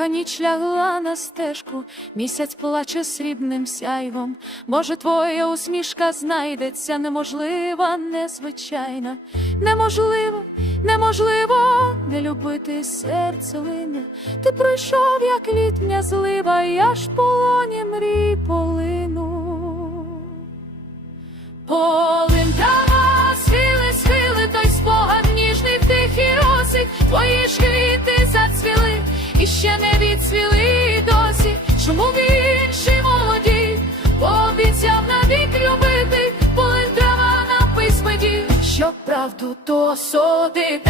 Тиха ніч лягла на стежку, місяць плаче срібним сяйвом. Може, твоя усмішка знайдеться, неможлива, незвичайна, неможливо, неможливо не любити серце лине. Ти пройшов, як літня злива, я ж полоні мрій полину. Полин і ще не відцвіли досі. Чому він ще молоді, пообіцяв навік любити, полин трава на письмені, щоб правду то соди.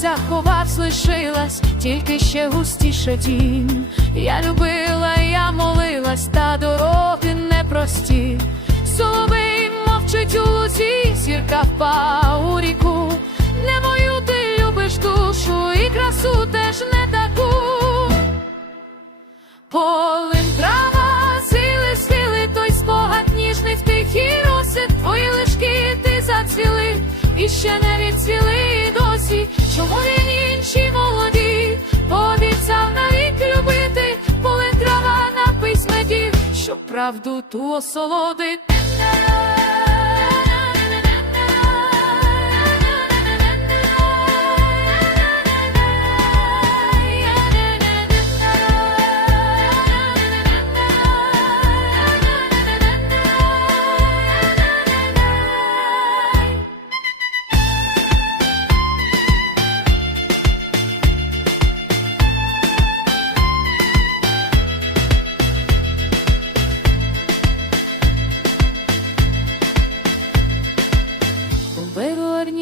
Заховавсь, лишилась, тільки ще густіше тінь. Я любила, я молилась, та дороги непрості. Соловей мовчить у лузі, зірка впав у ріку. Не мою ти любиш душу, і красу теж не таку. Полин трава, сили, схили, той спогад ніжний в тихій роси, твої лишки ти зацвіли, і ще не відцвіли правду ту осолодить.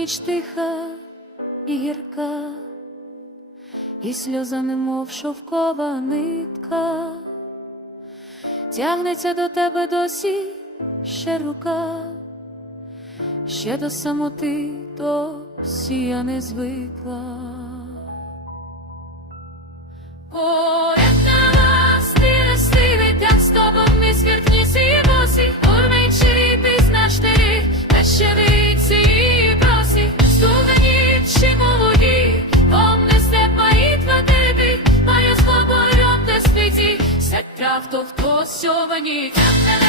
Ніч тиха і гірка, і сльоза немов шовкова нитка, тягнеться до тебе досі ще рука, ще до самоти досі я не звикла. You.